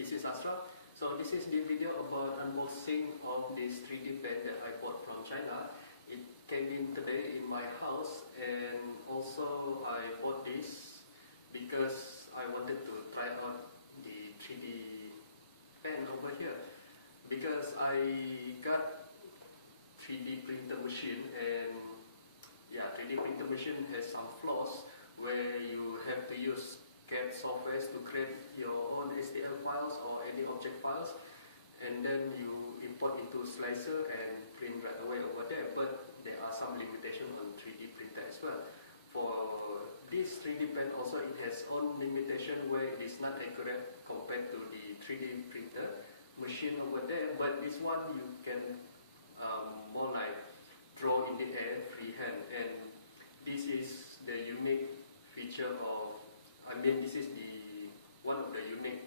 this is Asra. So this is the video about unboxing of this 3D pen that I bought from China. It came in today in my house, and also I bought this because I wanted to try out the 3D pen over here, because I got 3D printer machine, and yeah, 3D printer machine has some flaws where you have to use CAD software to create your own STL files or any object files, and then you import into Slicer and print right away over there. But there are some limitations on 3D printer as well. For this 3D pen also, it has own limitation where it is not accurate compared to the 3D printer machine over there. But this one you can more like draw in the air freehand, and this is the unique feature of, this is the one of the unique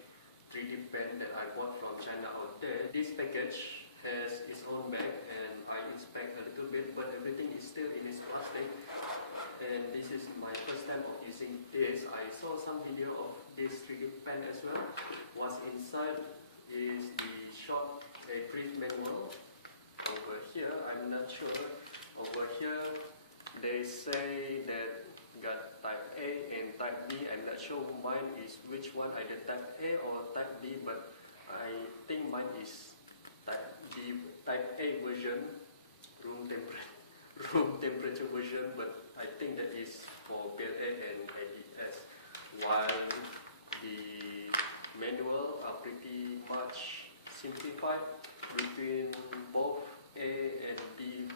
3D pen that I bought from China out there. This package has its own bag, and I inspect a little bit, but everything is still in its plastic. And this is my first time of using this. I saw some video of this 3D pen as well. What's inside is the short, a brief manual. Over here, I'm not sure. Over here, they say that got type A and type B. I'm not sure mine is which one, either type A or type B, but I think mine is type B, type A version, room temperature version, but I think that is for PLA and ABS, while the manual are pretty much simplified between both A and B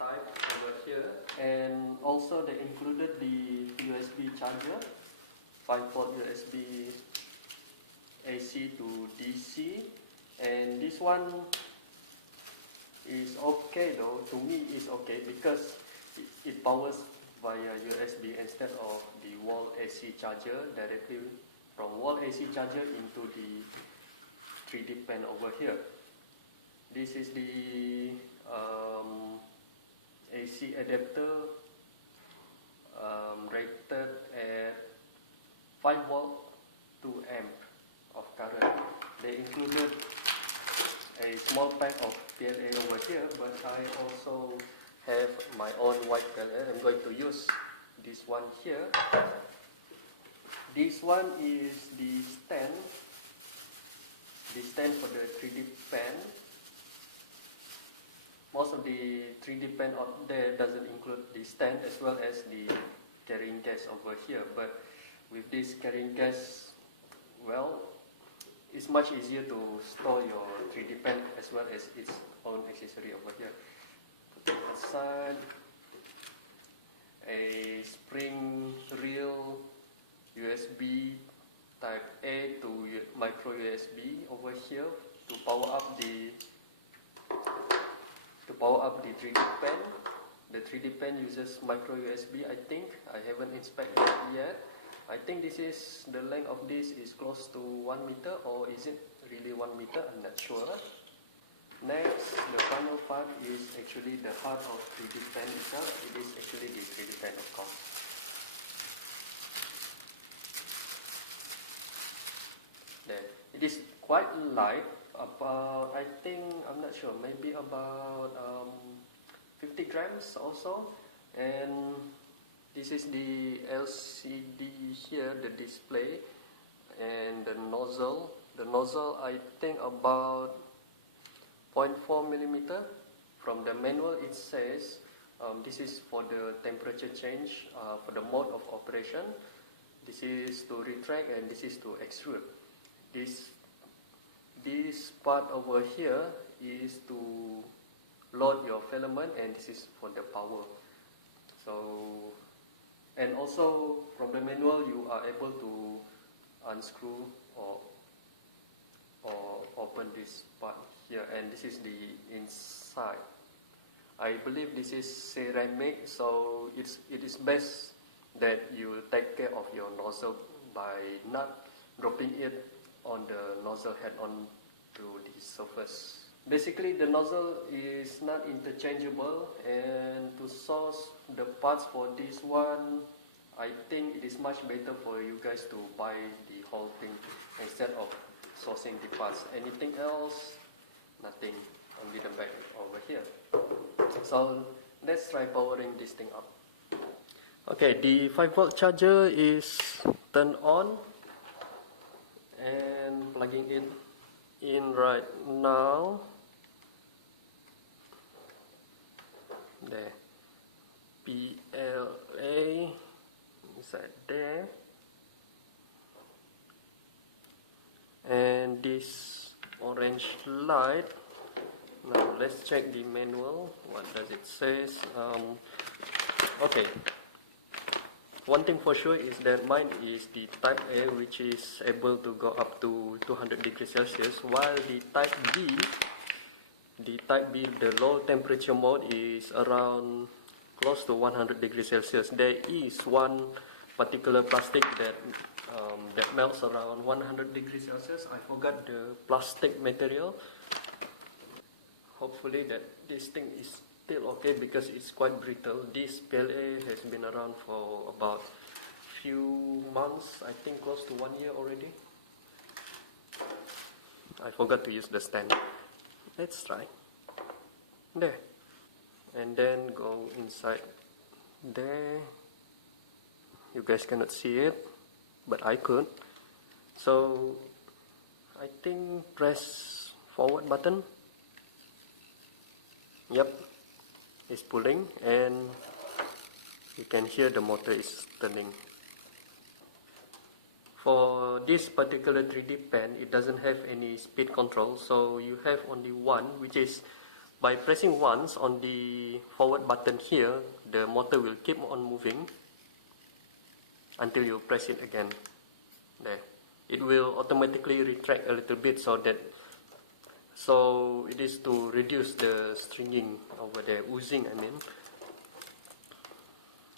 type over here. And also they included the USB charger, 5-volt USB AC to DC, and this one is okay though. To me it's okay because it powers via USB instead of the wall AC charger, directly from wall AC charger into the 3D pen over here. This is the AC adapter, rated at 5 volt 2 amp of current. They included a small pack of PLA over here, but I also have my own white PLA. I'm going to use this one here. This one is the stand for the 3D pen. Most of the 3D pen out there doesn't include the stand as well as the carrying case over here, but with this carrying case, well, it's much easier to store your 3D pen as well as its own accessory over here. Put it aside, a spring reel USB type A to micro USB over here to power up the 3D pen. The 3D pen uses micro USB, I think. I haven't inspected it yet. I think this is, the length of this is close to 1 meter, or is it really 1 meter? I'm not sure. Next, the final part is actually the heart of 3D pen itself. It is actually the 3D pen, of course. There. It is quite light, about, I think, I'm not sure, maybe about 50 grams also. And this is the LCD here, the display, and the nozzle. The nozzle, I think, about 0.4 millimeter. From the manual, it says this is for the temperature change, for the mode of operation. This is to retract, and this is to extrude. This part over here is to load your filament, and this is for the power. So, and also from the manual, you are able to unscrew or open this part here, and this is the inside. I believe this is ceramic, so it is best that you take care of your nozzle by not dropping it on the nozzle head on to the surface. Basically, the nozzle is not interchangeable, and to source the parts for this one, I think it is much better for you guys to buy the whole thing instead of sourcing the parts. Anything else? Nothing. Only the back over here. So let's try powering this thing up. Okay, the 5-volt charger is turned on and plugging it in right now. There. PLA inside there. And this orange light. Now let's check the manual. What does it say? Okay. One thing for sure is that mine is the Type A, which is able to go up to 200 degrees Celsius, while the Type B, the low temperature mode is around close to 100 degrees Celsius. There is one particular plastic that melts around 100 degrees Celsius. I forgot the plastic material. Hopefully that this thing is still okay because it's quite brittle. This PLA has been around for about few months, I think close to 1 year already. I forgot to use the stand. Let's try. There. And then go inside there. You guys cannot see it, but I could. So I think press forward button. Yep, it's pulling and you can hear the motor is turning. For this particular 3D pen, it doesn't have any speed control, so you have only one, which is by pressing once on the forward button here, the motor will keep on moving until you press it again. There. It will automatically retract a little bit so it is to reduce the stringing over there, oozing I mean.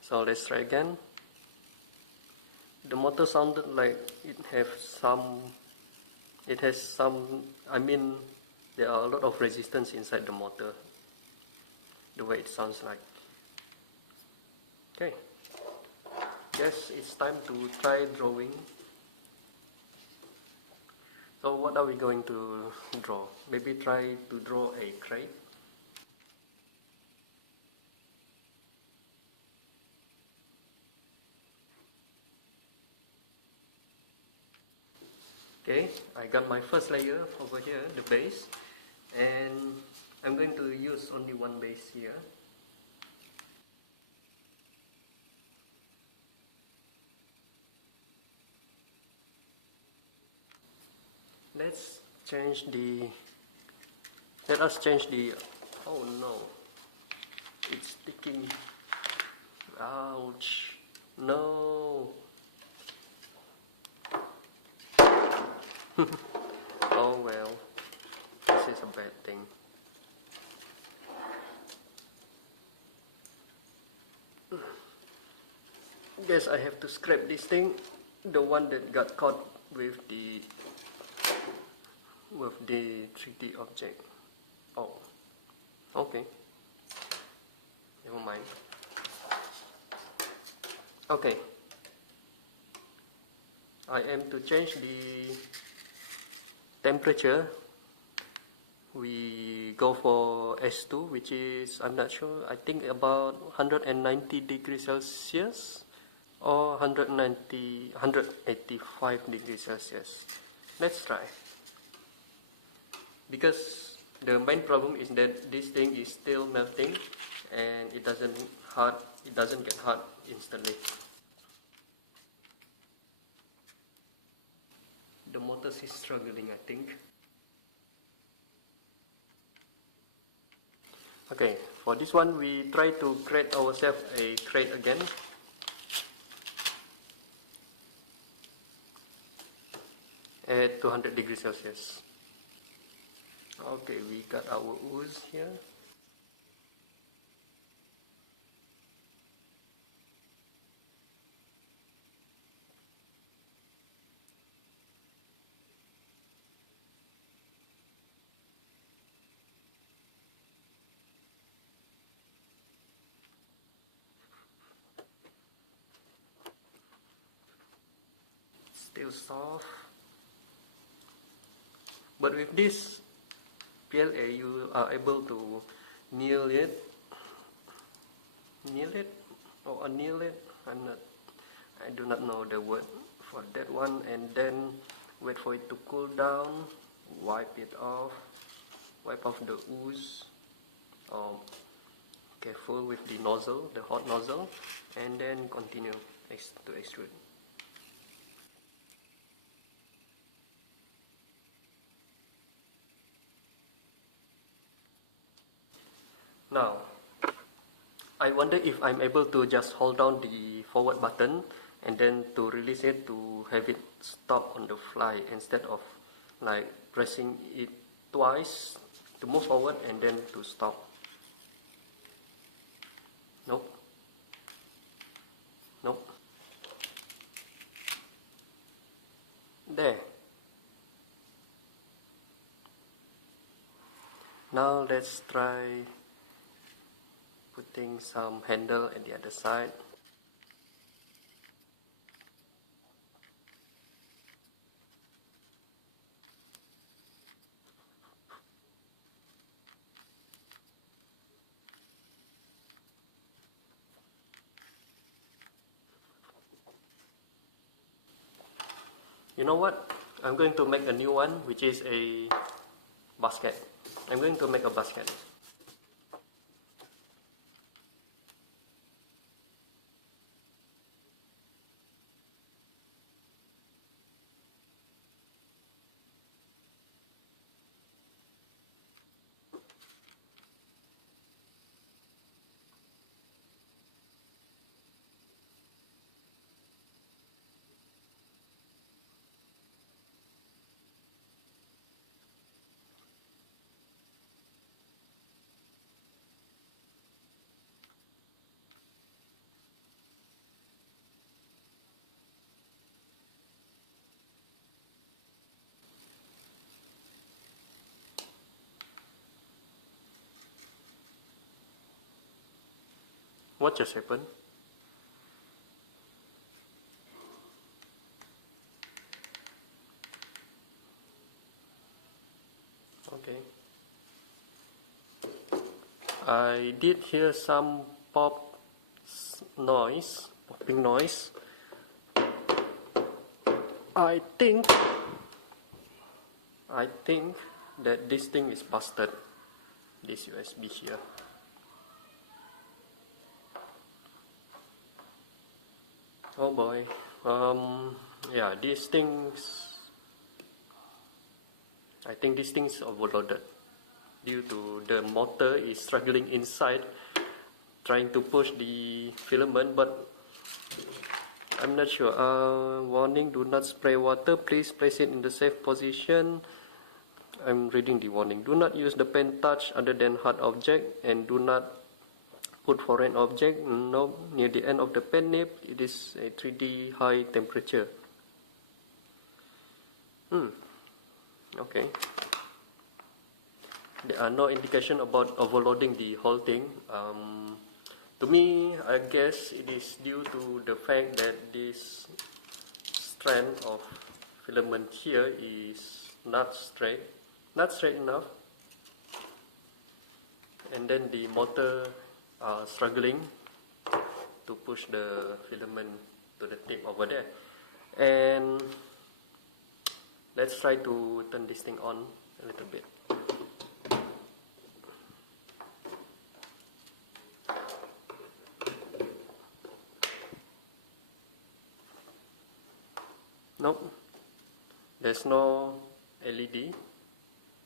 So let's try again. The motor sounded like there are a lot of resistance inside the motor, the way it sounds like. Okay, guess it's time to try drawing. So what are we going to draw? Maybe try to draw a crate. Okay, I got my first layer over here, the base, and I'm going to use only one base here. Let us change the, oh no, it's sticking, ouch, no. Oh well, this is a bad thing. Guess I have to scrap this thing, the one that got caught with the 3D object. Oh, okay, never mind. Okay, I am to change the temperature. We go for S2, which is, I'm not sure, I think about 190 degrees Celsius or 185 degrees Celsius. Let's try. Because the main problem is that this thing is still melting and it doesn't get hard instantly. The motor is struggling, I think. Okay, for this one we try to create ourselves a crate again. At 200 degrees Celsius. Okay, we got our ooze here. Still soft. But with this PLA, you are able to nail it, or anneal it. I do not know the word for that one, and then wait for it to cool down, wipe off the ooze. Careful with the nozzle, the hot nozzle, and then continue to extrude. Now, I wonder if I'm able to just hold down the forward button and then to release it to have it stop on the fly instead of like pressing it twice to move forward and then to stop. Nope. Nope. There. Now let's try putting some handle at the other side. You know what? I'm going to make a new one, which is a basket. I'm going to make a basket. What just happened? Okay. I did hear some popping noise. I think that this thing is busted. This USB here. Oh boy. Yeah, these things. I think these things are overloaded due to the motor is struggling inside, trying to push the filament, but I'm not sure. Warning: do not spray water. Please place it in the safe position. I'm reading the warning. Do not use the pen touch other than hard object, and do not put foreign object near the end of the pen nib. It is a 3D high temperature. Okay. There are no indication about overloading the whole thing. To me, I guess it is due to the fact that this strand of filament here is not straight enough, and then the motor are struggling to push the filament to the tip over there. And let's try to turn this thing on a little bit. Nope, there's no LED,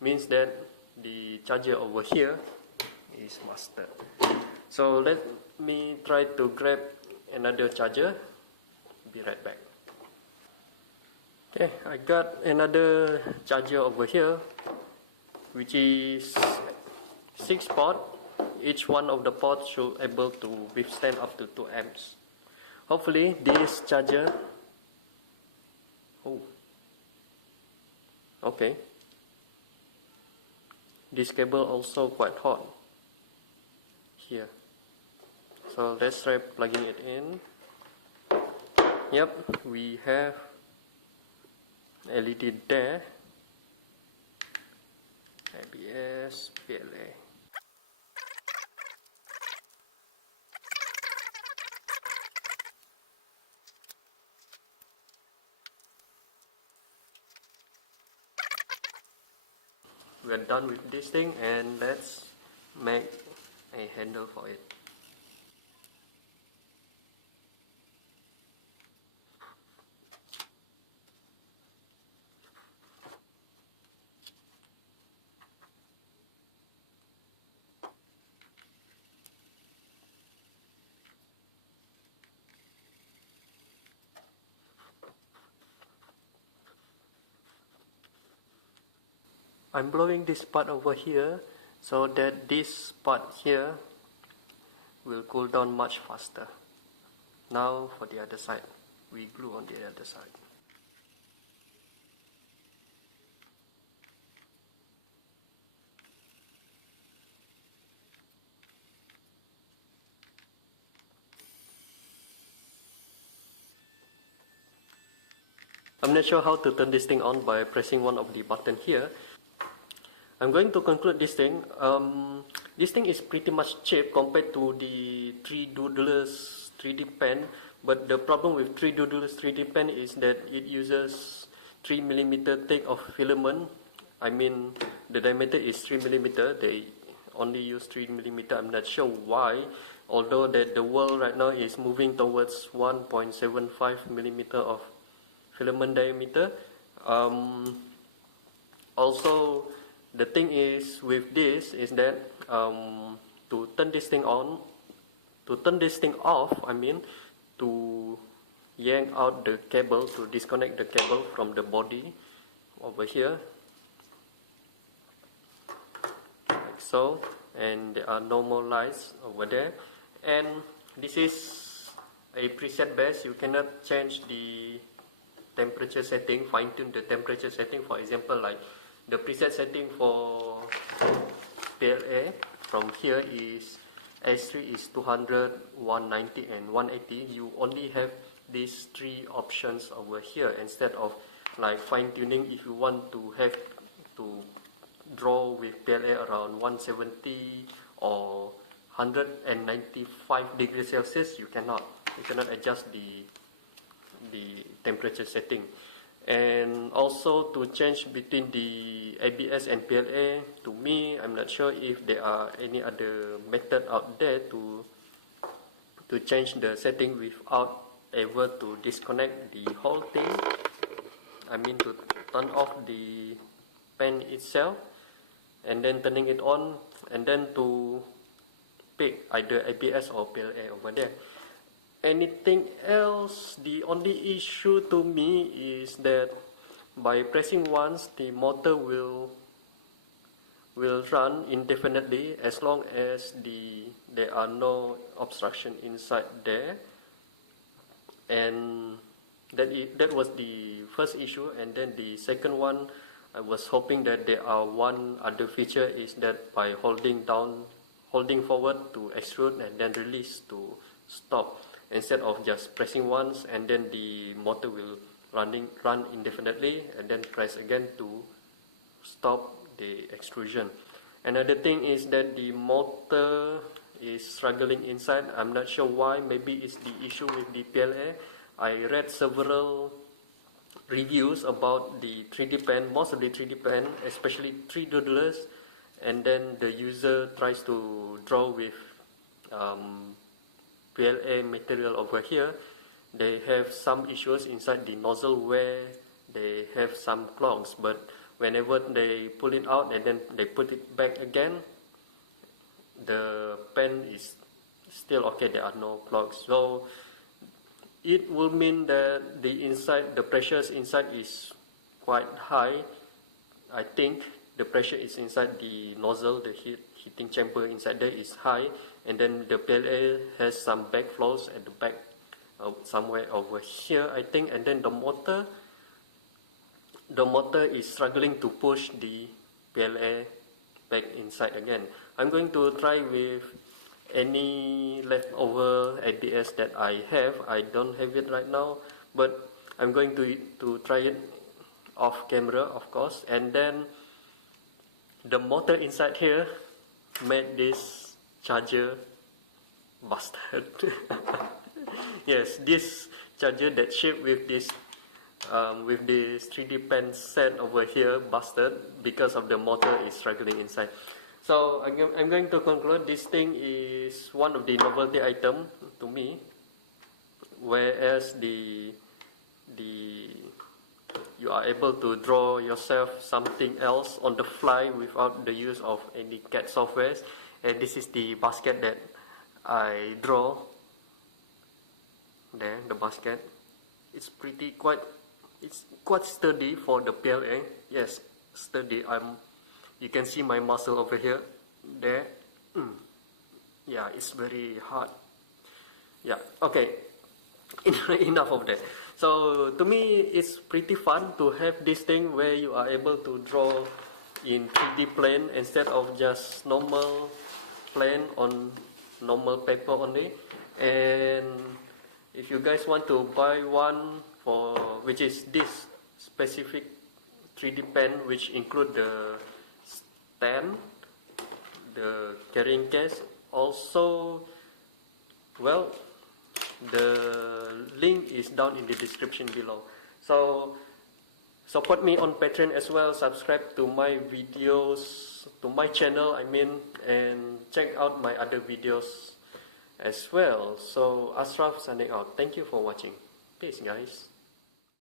means that the charger over here is busted. So let me try to grab another charger. Be right back. Okay, I got another charger over here, which is 6 port. Each one of the ports should able to withstand up to 2 amps. Hopefully this charger. Oh, okay. This cable also quite hot here. So let's try plugging it in. Yep, we have LED there. PLA. We are done with this thing, and let's make a handle for it. I'm blowing this part over here so that this part here will cool down much faster. Now for the other side, we glue on the other side. I'm not sure how to turn this thing on by pressing one of the button here. I'm going to conclude this thing. This thing is pretty much cheap compared to the 3Doodlers 3D pen, but the problem with 3Doodlers 3D pen is that it uses 3mm thick of filament. I mean, the diameter is 3mm. They only use 3mm. I'm not sure why, although that the world right now is moving towards 1.75mm of filament diameter. Also, the thing is with this is that to turn this thing off, I mean, to yank out the cable, to disconnect the cable from the body over here, like so, and there are no more lights over there. And this is a preset base. You cannot change the temperature setting, fine tune the temperature setting. For example, like the preset setting for PLA from here is S3 is 200, 190 and 180. You only have these three options over here instead of like fine tuning. If you want to have to draw with PLA around 170 or 195 degrees Celsius, you cannot adjust the temperature setting. And also to change between the ABS and PLA, to me, I'm not sure if there are any other method out there to change the setting without ever to disconnect the whole thing. I mean, to turn off the pen itself and then turning it on, and then to pick either ABS or PLA over there. Anything else, the only issue to me is that by pressing once, the motor will run indefinitely as long as there are no obstruction inside there. And that was the first issue. And then the second one, I was hoping that there are one other feature, is that by holding forward to extrude and then release to stop, instead of just pressing once and then the motor will run indefinitely and then press again to stop the extrusion. Another thing is that the motor is struggling inside. I'm not sure why. Maybe it's the issue with the PLA. I read several reviews about the 3D pen, most of the 3D pen, especially 3Doodlers, and then the user tries to draw with PLA material over here. They have some issues inside the nozzle where they have some clogs, but whenever they pull it out and then they put it back again, the pen is still okay, there are no clogs. So it will mean that the pressures inside is quite high. I think the pressure is inside the nozzle, the heating chamber inside there is high, and then the PLA has some backflows at the back, somewhere over here, I think, and then the motor is struggling to push the PLA back inside again. I'm going to try with any leftover ABS that I have. I don't have it right now, but I'm going to try it off camera, of course. And then the motor inside here, made this charger busted. Yes, this charger that shipped with this 3D pen set over here busted because of the motor is struggling inside. So I'm going to conclude this thing is one of the novelty item to me, whereas you are able to draw yourself something else on the fly without the use of any CAD software. And this is the basket that I draw. There, the basket. It's quite sturdy for the PLA. Yes, sturdy. You can see my muscle over here. There. Yeah, it's very hard. Yeah. Okay. Enough of that. So to me, it's pretty fun to have this thing where you are able to draw in 3D plane instead of just normal plane on normal paper only. And if you guys want to buy one which is this specific 3D pen, which include the stand, the carrying case, also, well, the link is down in the description below. So support me on Patreon as well, subscribe to my videos, to my channel I mean, and check out my other videos as well. So Ashraf signing out. Thank you for watching. Peace guys.